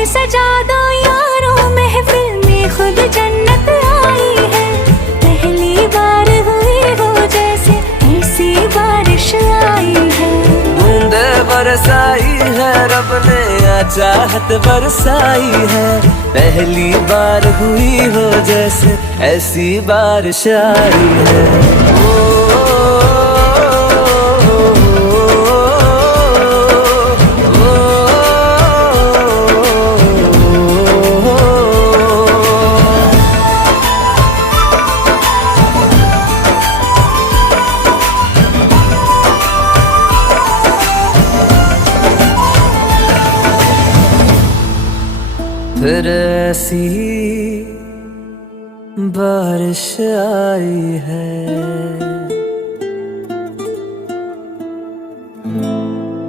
फिर सजा दो यारों महफिल में खुद जन्नत आई है। पहली बार हुई हो जैसे ऐसी बारिश आई है। बूंदे बरसाई है रब ने, चाहत बरसाई है। पहली बार हुई हो जैसे ऐसी बारिश आई है। फिर ऐसी बारिश आई है।